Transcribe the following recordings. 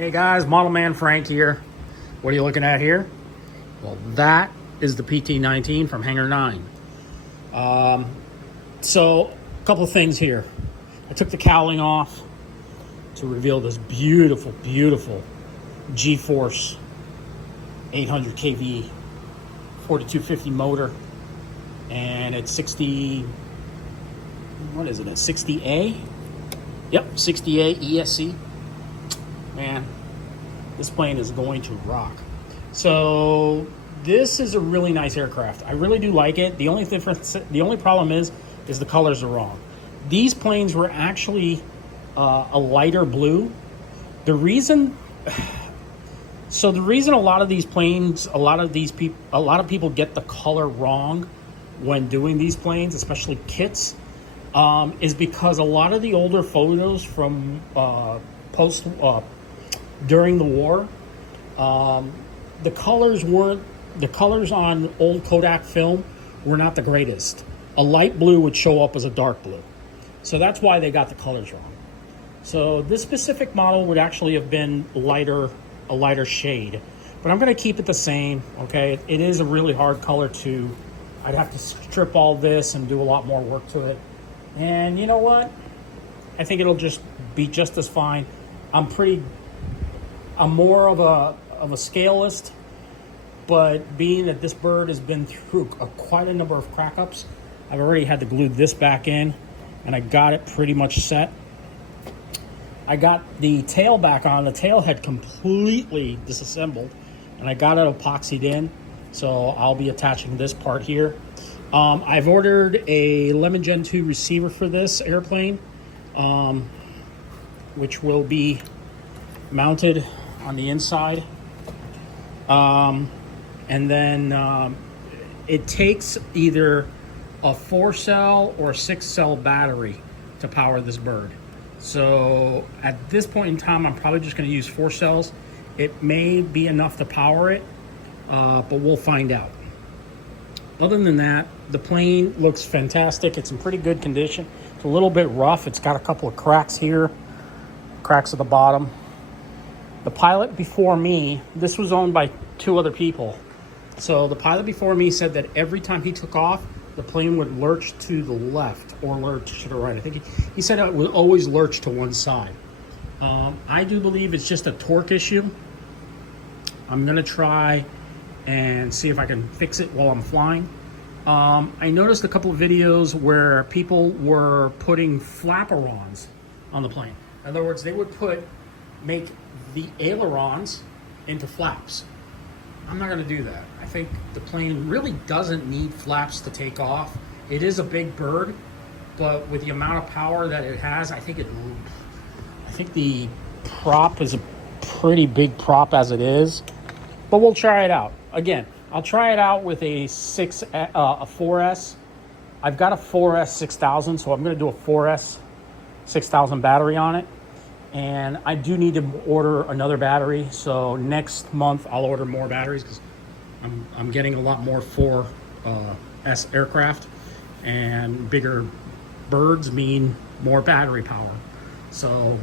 Hey guys, Model Man Frank here. What are you looking at here? Well, that is the PT-19 from Hangar 9. So, a couple of things here. I took the cowling off to reveal this beautiful, beautiful G-Force 800 kV 4250 motor. And it's 60, what is it, a 60A? Yep, 60A ESC. Man, this plane is going to rock. So this is a really nice aircraft. I really do like it. The only problem is the colors are wrong. These planes were actually a lighter blue. The reason a lot of these planes, a lot of people get the color wrong when doing these planes, especially kits, is because a lot of the older photos from during the war, the colors on old Kodak film were not the greatest. A light blue would show up as a dark blue. So that's why they got the colors wrong. So this specific model would actually have been a lighter shade, but I'm gonna keep it the same, okay? It is a really hard color too. I'd have to strip all this and do a lot more work to it. And you know what? I think it'll just be just as fine. I'm more of a scaleist, but being that this bird has been through quite a number of crack-ups, I've already had to glue this back in, and I got it pretty much set. I got the tail back on. The tail had completely disassembled, and I got it epoxied in, so I'll be attaching this part here. I've ordered a Lemon Gen 2 receiver for this airplane, which will be mounted on the inside. And then it takes either a 4-cell or a 6-cell battery to power this bird. So at this point in time, I'm probably just going to use 4 cells. It may be enough to power it, but we'll find out. Other than that, the plane looks fantastic. It's in pretty good condition. It's a little bit rough. It's got a couple of cracks here, cracks at the bottom. The pilot before me, this was owned by 2 other people. So the pilot before me said that every time he took off, the plane would lurch to the left or lurch to the right. I think he said it would always lurch to one side. I do believe it's just a torque issue. I'm gonna try and see if I can fix it while I'm flying. I noticed a couple of videos where people were putting flaperons on the plane. In other words, they would make the ailerons into flaps. I'm not going to do that. I think the plane really doesn't need flaps to take off. It is a big bird, but with the amount of power that it has, I think the prop is a pretty big prop as it is. But we'll try it out. Again, I'll try it out with a 4S. I've got a 4S 6000, so I'm going to do a 4S 6000 battery on it. And I do need to order another battery, so next month I'll order more batteries because I'm getting a lot more 4S aircraft, and bigger birds mean more battery power. So,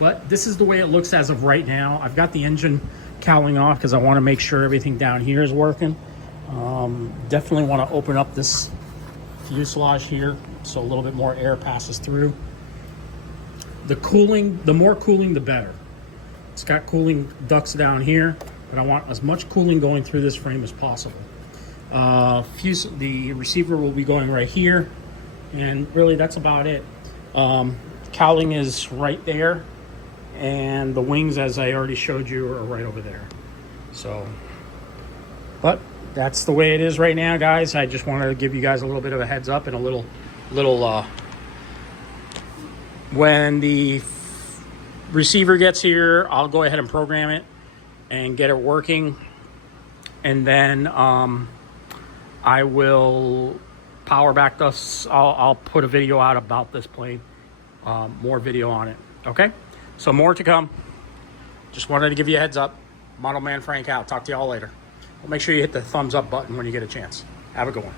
but this is the way it looks as of right now. I've got the engine cowling off because I want to make sure everything down here is working. Definitely want to open up this fuselage here so a little bit more air passes through. The more cooling, the better. It's got cooling ducts down here, but I want as much cooling going through this frame as possible. The receiver will be going right here, and really that's about it. Cowling is right there, and the wings, as I already showed you, are right over there. So, but that's the way it is right now, guys. I just wanted to give you guys a little bit of a heads up and a little when the receiver gets here, I'll go ahead and program it and get it working. And then I will power back this. I'll put a video out about this plane, more video on it. Okay, so more to come. Just wanted to give you a heads up. Model Man Frank out. Talk to y'all later. Well, make sure you hit the thumbs up button when you get a chance. Have a good one.